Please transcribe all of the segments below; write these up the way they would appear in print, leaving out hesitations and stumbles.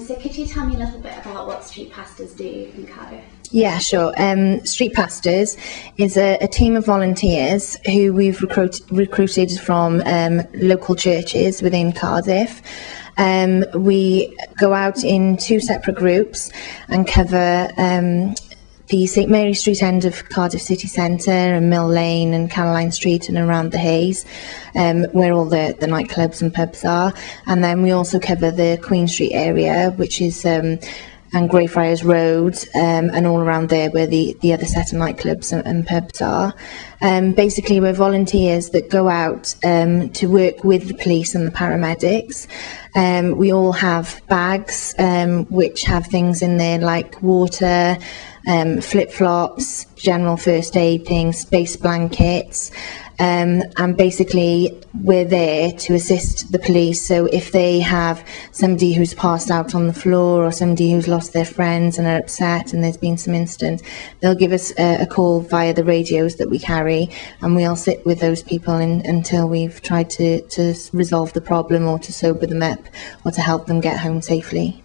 So could you tell me a little bit about what street pastors do in Cardiff? Yeah, sure. Street Pastors is a team of volunteers who we've recruited from local churches within Cardiff. We go out in 2 separate groups and cover the St Mary Street end of Cardiff city centre and Mill Lane and Caroline Street and around the Hayes, where all the nightclubs and pubs are. And then we also cover the Queen Street area, which is and Greyfriars Road, and all around there where the other set of nightclubs and pubs are. Basically, we're volunteers that go out to work with the police and the paramedics. We all have bags which have things in there like water, flip-flops, general first aid things, space blankets. And basically we're there to assist the police. So if they have somebody who's passed out on the floor or somebody who's lost their friends and are upset and there's been some incident, they'll give us a call via the radios that we carry, and we'll sit with those people until we've tried to resolve the problem or to sober them up or to help them get home safely.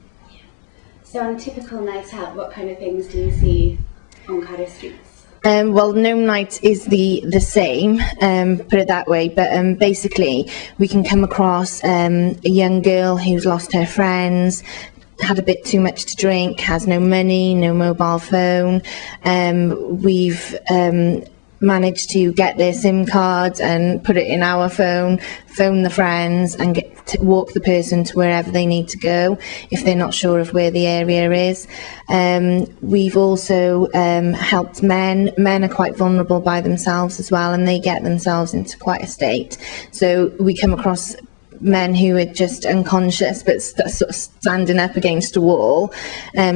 So on a typical night out, what kind of things do you see on Cardiff streets? Well, no night is the same, put it that way, but basically we can come across a young girl who's lost her friends, had a bit too much to drink, has no money, no mobile phone. We've managed to get their SIM card and put it in our phone the friends and get to walk the person to wherever they need to go if they're not sure of where the area is. We've also helped men. Men are quite vulnerable by themselves as well, and they get themselves into quite a state. So we come across men who are just unconscious but sort of standing up against a wall.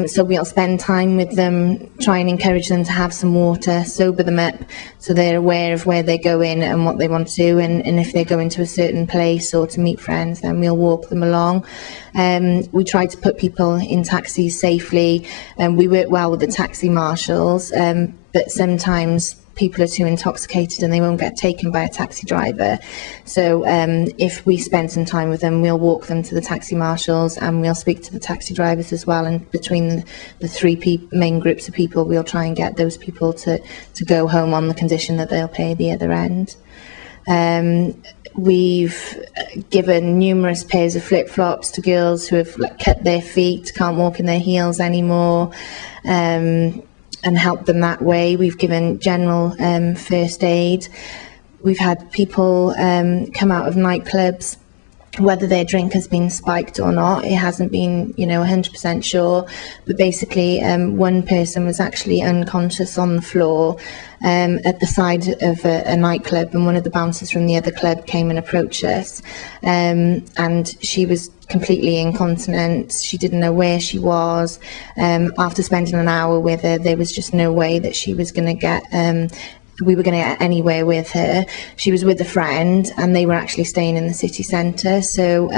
So we'll spend time with them, try and encourage them to have some water, sober them up so they're aware of where they're going and what they want to do, and if they're going to a certain place or to meet friends, then we'll walk them along. We try to put people in taxis safely, and we work well with the taxi marshals, but sometimes people are too intoxicated and they won't get taken by a taxi driver. So if we spend some time with them, we'll walk them to the taxi marshals and we'll speak to the taxi drivers as well. And between the 3 main groups of people, we'll try and get those people to go home on the condition that they'll pay the other end. We've given numerous pairs of flip-flops to girls who have cut their feet, can't walk in their heels anymore. And help them that way. We've given general first aid. We've had people come out of nightclubs, whether their drink has been spiked or not. It hasn't been, 100% sure. But basically, one person was actually unconscious on the floor at the side of a nightclub, and one of the bouncers from the other club came and approached us. And she was completely incontinent. She didn't know where she was. After spending an hour with her, there was just no way that she was going to get we were going to get anywhere with her. She was with a friend and they were actually staying in the city centre. So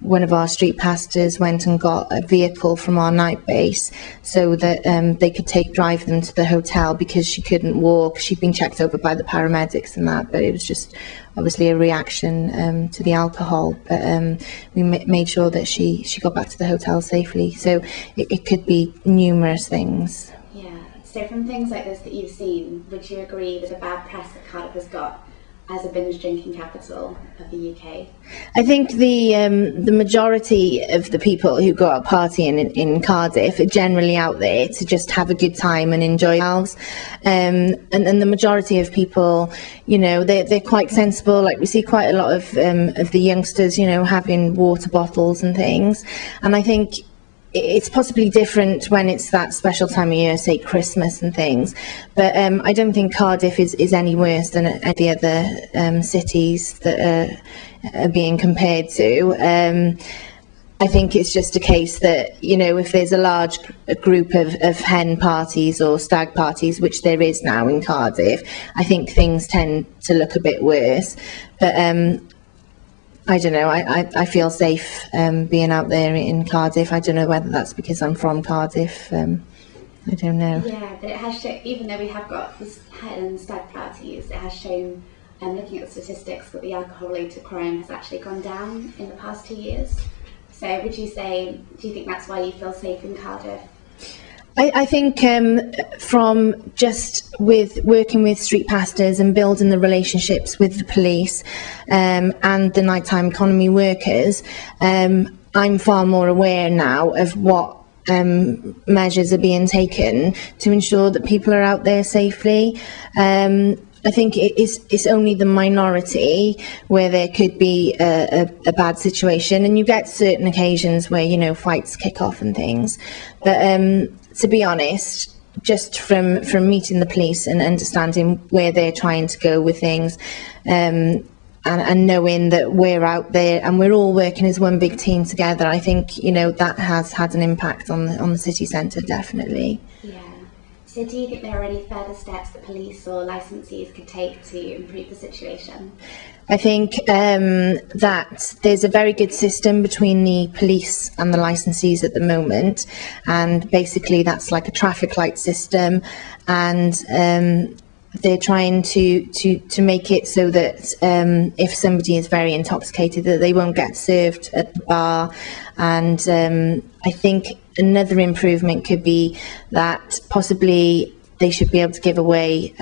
one of our street pastors went and got a vehicle from our night base so that they could drive them to the hotel because she couldn't walk. She'd been checked over by the paramedics and that, but it was just obviously a reaction to the alcohol. But we made sure that she got back to the hotel safely. So it could be numerous things. Yeah. So from things like this that you've seen, would you agree with the bad press that Cardiff has got as a binge drinking capital of the UK? I think the majority of the people who go out partying in Cardiff are generally out there to just have a good time and enjoy themselves. And the majority of people, they're quite sensible. Like we see quite a lot of the youngsters, having water bottles and things. And I think it's possibly different when it's that special time of year, say Christmas and things, but I don't think Cardiff is any worse than the other cities that are being compared to. I think it's just a case that, if there's a large group of hen parties or stag parties, which there is now in Cardiff, I think things tend to look a bit worse. But I don't know, I feel safe being out there in Cardiff. I don't know whether that's because I'm from Cardiff. I don't know. Yeah, but it has shown, even though we have got this hen stag parties, it has shown, looking at the statistics, that the alcohol-related crime has actually gone down in the past 2 years. So would you say, do you think that's why you feel safe in Cardiff? I think from just with working with street pastors and building the relationships with the police and the nighttime economy workers, I'm far more aware now of what measures are being taken to ensure that people are out there safely. I think it's only the minority where there could be a bad situation, and you get certain occasions where, you know, fights kick off and things. But to be honest, just from meeting the police and understanding where they're trying to go with things, and knowing that we're out there and we're all working as one big team together, I think, you know, that has had an impact on the city centre, definitely. Yeah. So do you think there are any further steps that police or licensees could take to improve the situation? I think that there's a very good system between the police and the licensees at the moment, and basically that's like a traffic light system, and they're trying to make it so that if somebody is very intoxicated, that they won't get served at the bar. And I think another improvement could be that possibly they should be able to give away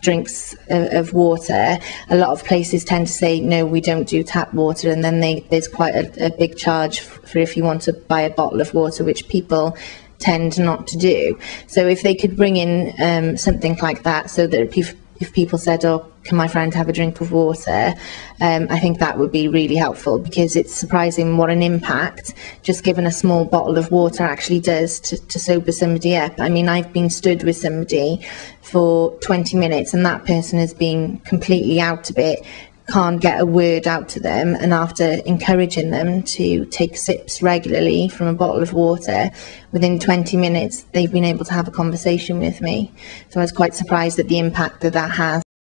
drinks of water. A lot of places tend to say, no, we don't do tap water, and then there's quite a big charge for if you want to buy a bottle of water, which people tend not to do. So if they could bring in something like that, so that if people said, oh, can my friend have a drink of water, I think that would be really helpful, because it's surprising what an impact just giving a small bottle of water actually does to sober somebody up. I mean, I've been stood with somebody for 20 minutes and that person has been completely out of it, can't get a word out to them, and after encouraging them to take sips regularly from a bottle of water, within 20 minutes they've been able to have a conversation with me. So I was quite surprised at the impact that has